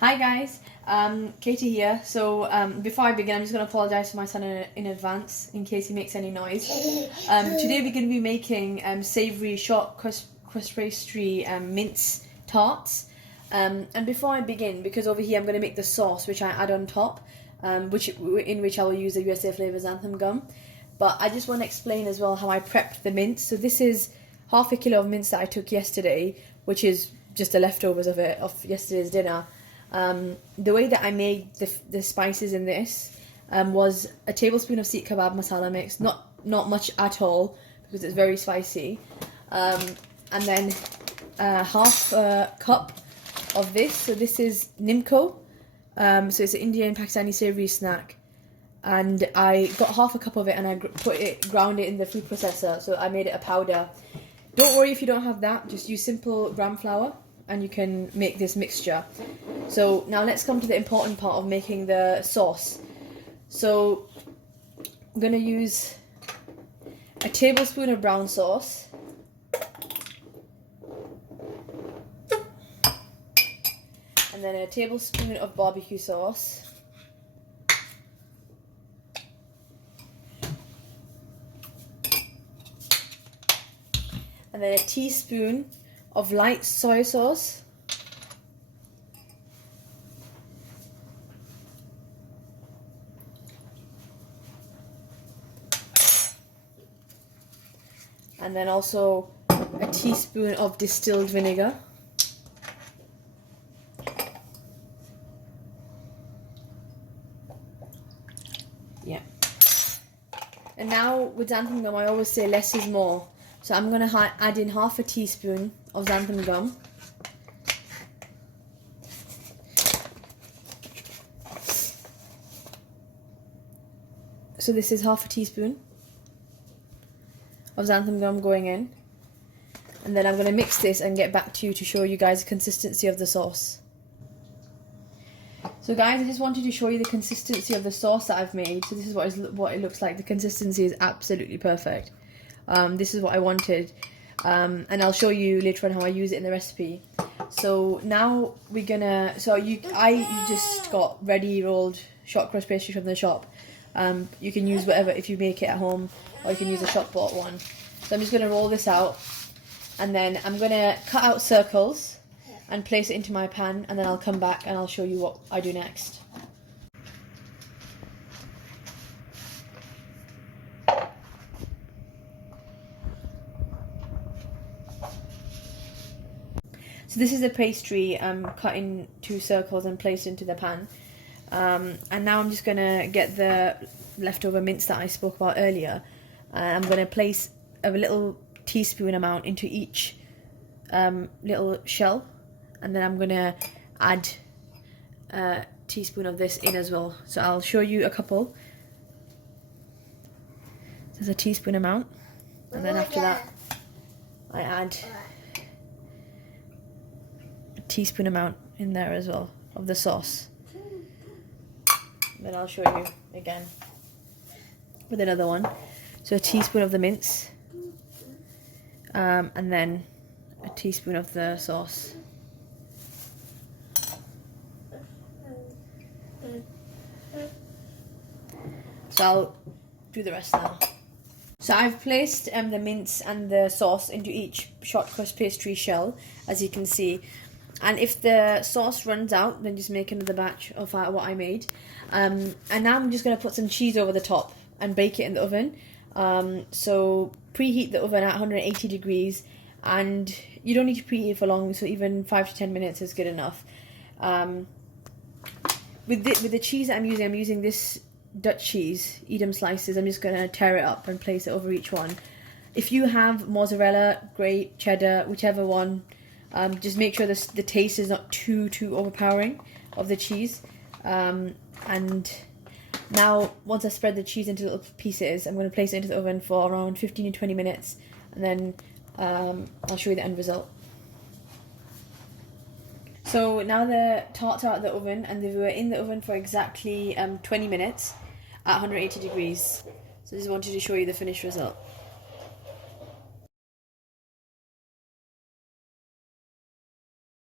Hi guys, Katie here. So before I begin, I'm just going to apologise to my son in advance in case he makes any noise. Today we're going to be making savoury short crust pastry mince tarts. And before I begin, because over here I'm going to make the sauce which I add on top, in which I will use the USA FLAVA Xanthan Gum. But I just want to explain as well how I prepped the mince. So this is half a kilo of mince that I took yesterday, which is just the leftovers of yesterday's dinner. The way that I made the spices in this was a tablespoon of Seekh Kebab masala mix, not much at all because it's very spicy, and then half a cup of this. So this is Nimco, so it's an Indian Pakistani savoury snack, and I got half a cup of it and I ground it in the food processor, so I made it a powder. Don't worry if you don't have that, just use simple gram flour and you can make this mixture. So now let's come to the important part of making the sauce. So I'm going to use a tablespoon of brown sauce, and then a tablespoon of barbecue sauce, and then a teaspoon of light soy sauce, and then also a teaspoon of distilled vinegar, and now with xanthan gum I always say less is more. So I'm going to add in half a teaspoon of xanthan gum. So this is half a teaspoon of xanthan gum going in. And then I'm going to mix this and get back to you to show you guys the consistency of the sauce. So guys, I just wanted to show you the consistency of the sauce that I've made. So this is what it looks like. The consistency is absolutely perfect. This is what I wanted, and I'll show you later on how I use it in the recipe. So now we're gonna. I just got ready rolled short crust pastry from the shop. You can use whatever if you make it at home, or you can use a shop bought one. So I'm just gonna roll this out, and then I'm gonna cut out circles and place it into my pan, and then I'll come back and I'll show you what I do next. So this is the pastry cut in 2 circles and placed into the pan. And now I'm just going to get the leftover mince that I spoke about earlier. I'm going to place a little teaspoon amount into each little shell. And then I'm going to add a teaspoon of this in as well. So I'll show you a couple. There's a teaspoon amount. And then after that, I add teaspoon amount in there as well of the sauce. Then I'll show you again with another one. So a teaspoon of the mince, and then a teaspoon of the sauce. So I'll do the rest now. So I've placed the mince and the sauce into each short crust pastry shell, as you can see. And if the sauce runs out, then just make another batch of what I made. And now I'm just going to put some cheese over the top and bake it in the oven. So preheat the oven at 180 degrees. And you don't need to preheat it for long, so even 5 to 10 minutes is good enough. With the cheese that I'm using this Dutch cheese, Edam slices. I'm just going to tear it up and place it over each one. If you have mozzarella, great, cheddar, whichever one, just make sure the taste is not too overpowering of the cheese. And now, once I spread the cheese into little pieces, I'm going to place it into the oven for around 15 to 20 minutes, and then I'll show you the end result. So now the tarts are out of the oven, and they were in the oven for exactly 20 minutes at 180 degrees. So I just wanted to show you the finished result.